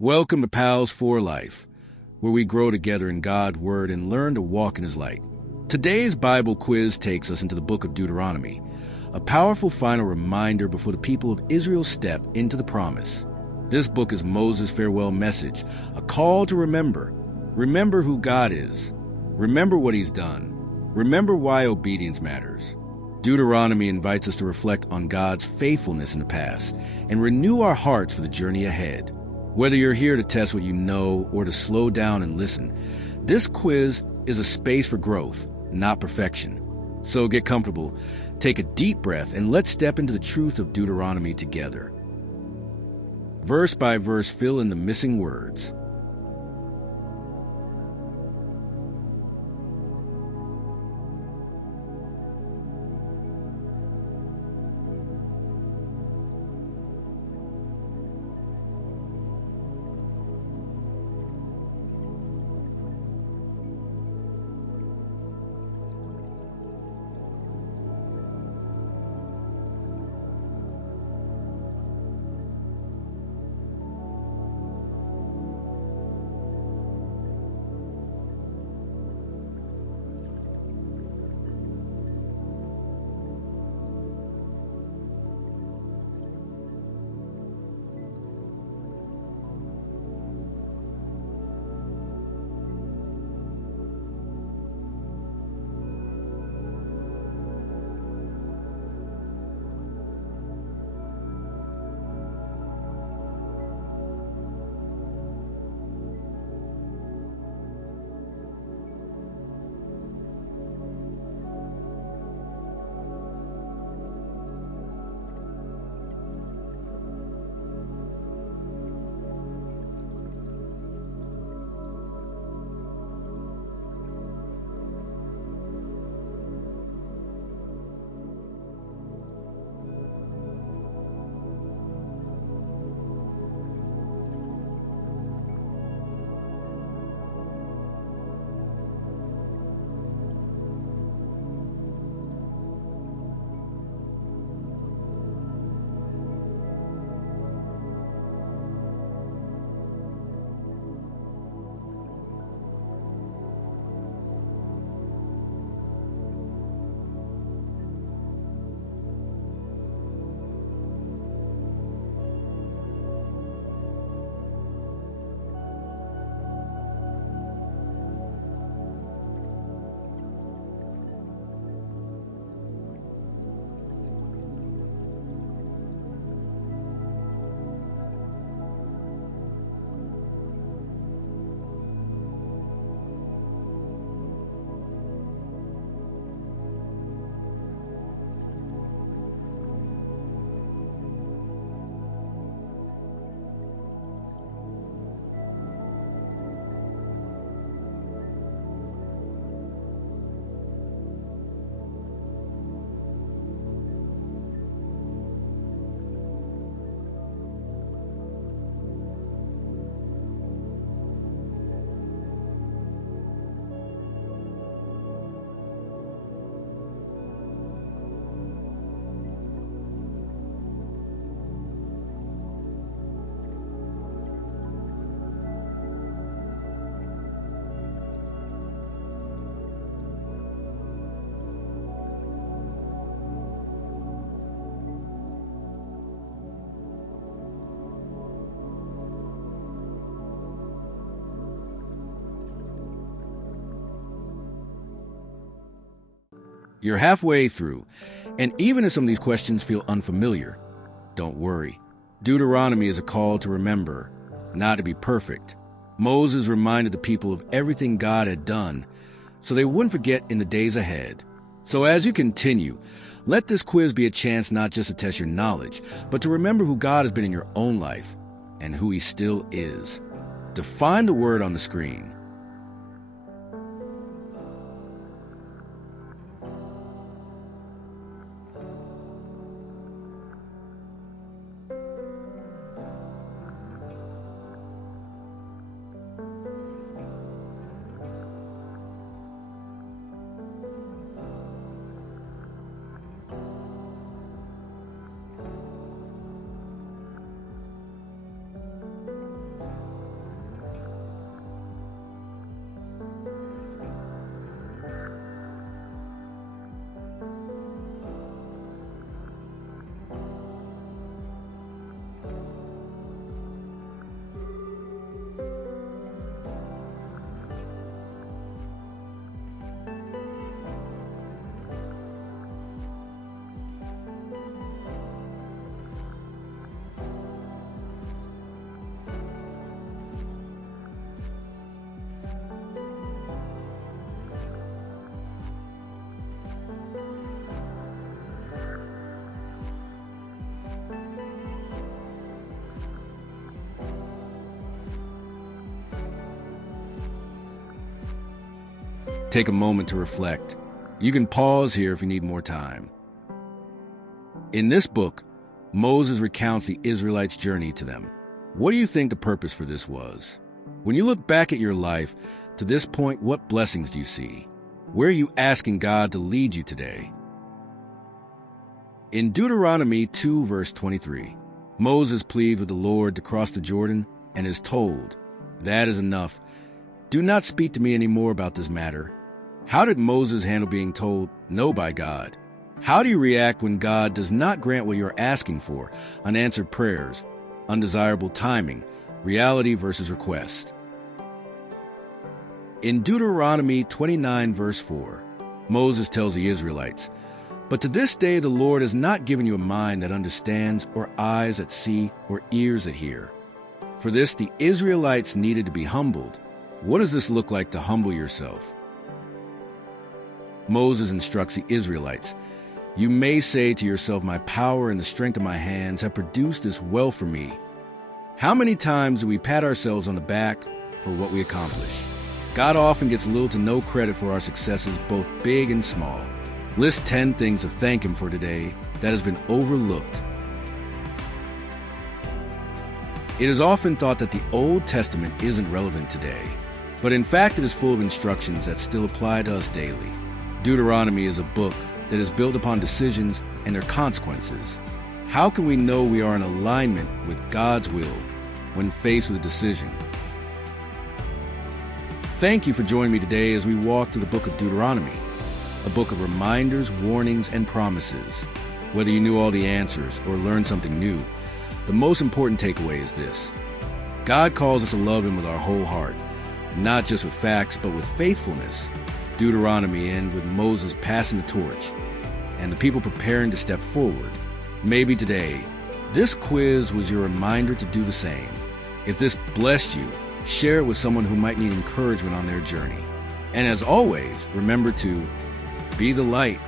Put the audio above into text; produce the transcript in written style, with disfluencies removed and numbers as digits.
Welcome to Pals for Life, where we grow together in God's Word and learn to walk in His light. Today's Bible quiz takes us into the Book of Deuteronomy, a powerful final reminder before the people of Israel step into the promise. This book is Moses' farewell message, a call to remember. Remember who God is. Remember what He's done. Remember why obedience matters. Deuteronomy invites us to reflect on God's faithfulness in the past and renew our hearts for the journey ahead. Whether you're here to test what you know or to slow down and listen, this quiz is a space for growth, not perfection. So get comfortable, take a deep breath, and let's step into the truth of Deuteronomy together. Verse by verse, fill in the missing words. You're halfway through, and even if some of these questions feel unfamiliar, don't worry. Deuteronomy is a call to remember, not to be perfect. Moses reminded the people of everything God had done, so they wouldn't forget in the days ahead. So as you continue, let this quiz be a chance not just to test your knowledge, but to remember who God has been in your own life and who He still is. Define the word on the screen. Take a moment to reflect. You can pause here if you need more time. In this book, Moses recounts the Israelites' journey to them. What do you think the purpose for this was? When you look back at your life to this point, what blessings do you see? Where are you asking God to lead you today? In Deuteronomy 2, verse 23, Moses pleads with the Lord to cross the Jordan and is told, "That is enough. Do not speak to me anymore about this matter." How did Moses handle being told no by God? How do you react when God does not grant what you're asking for? Unanswered prayers, undesirable timing, reality versus request. In Deuteronomy 29, verse 4, Moses tells the Israelites, "But to this day the Lord has not given you a mind that understands, or eyes that see, or ears that hear." For this, the Israelites needed to be humbled. What does this look like to humble yourself? Moses instructs the Israelites, "You may say to yourself, 'My power and the strength of my hands have produced this wealth for me.' How many times do we pat ourselves on the back for what we accomplish? God often gets little to no credit for our successes, both big and small. List 10 things to thank Him for today that has been overlooked. It is often thought that the Old Testament isn't relevant today, but in fact it is full of instructions that still apply to us daily. Deuteronomy is a book that is built upon decisions and their consequences. How can we know we are in alignment with God's will when faced with a decision? Thank you for joining me today as we walk through the Book of Deuteronomy, a book of reminders, warnings, and promises. Whether you knew all the answers or learned something new, the most important takeaway is this: God calls us to love Him with our whole heart, not just with facts, but with faithfulness. Deuteronomy ends with Moses passing the torch and the people preparing to step forward. Maybe today, this quiz was your reminder to do the same. If this blessed you, share it with someone who might need encouragement on their journey. And as always, remember to be the light